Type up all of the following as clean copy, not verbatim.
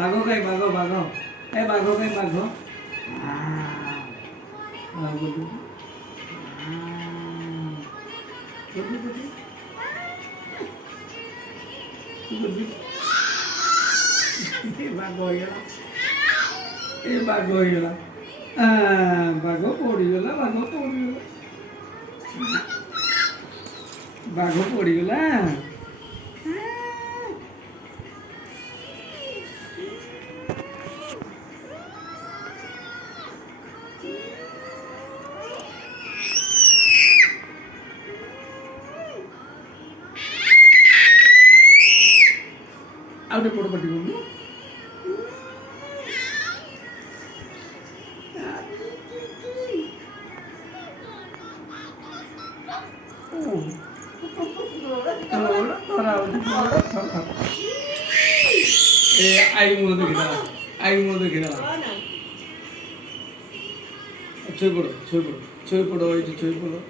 भागो कहीं भागो भागो ए भागो कहीं भागो बोलो भागो ए भागो भागो पड़गला भागो पड़गला ଆଉ ଟିକେ ପଟ ପଟିବନି आई मुँह देखिला छुई पड़ो ये छुई पड़ो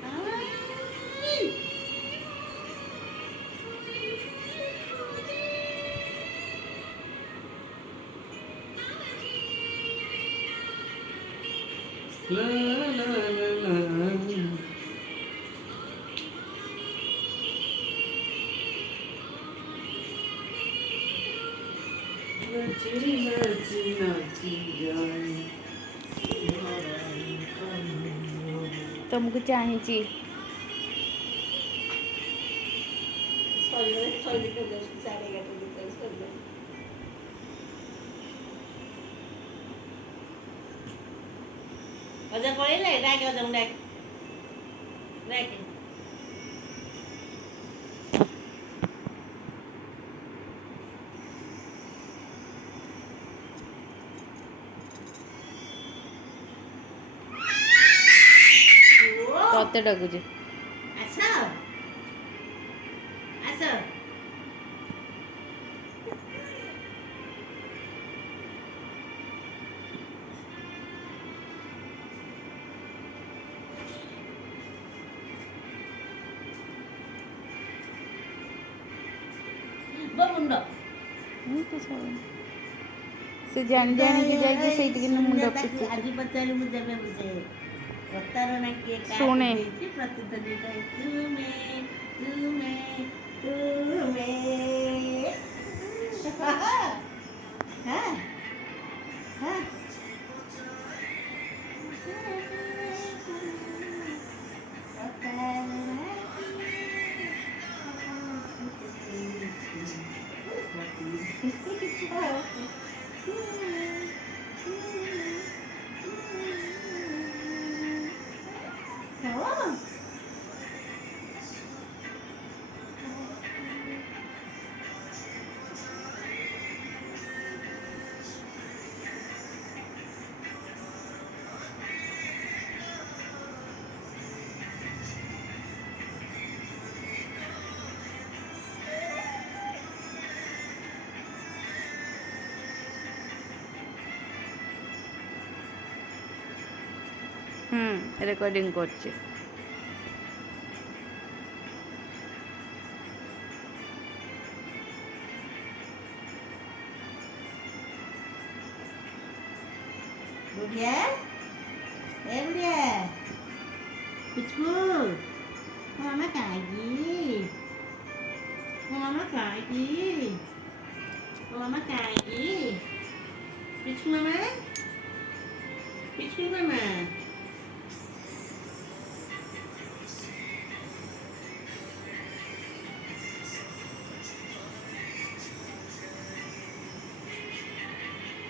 La la la la. तुमको चाहिए Giờ có lấy ra cho đồng đẹp. Đây. तोते डगुजे अच्छा अच्छा मुंड से जान जान के जाइए से टिके मुंड आज पचारे मुझे पे बुझे प्रतारणा के सुने प्रतिद्वंदिता तुम्हें हाँ हाँ रेकर्डिंग करছে बुढ़िया ए बुढ़िया पिचकू मामा कागी पिचकू मामा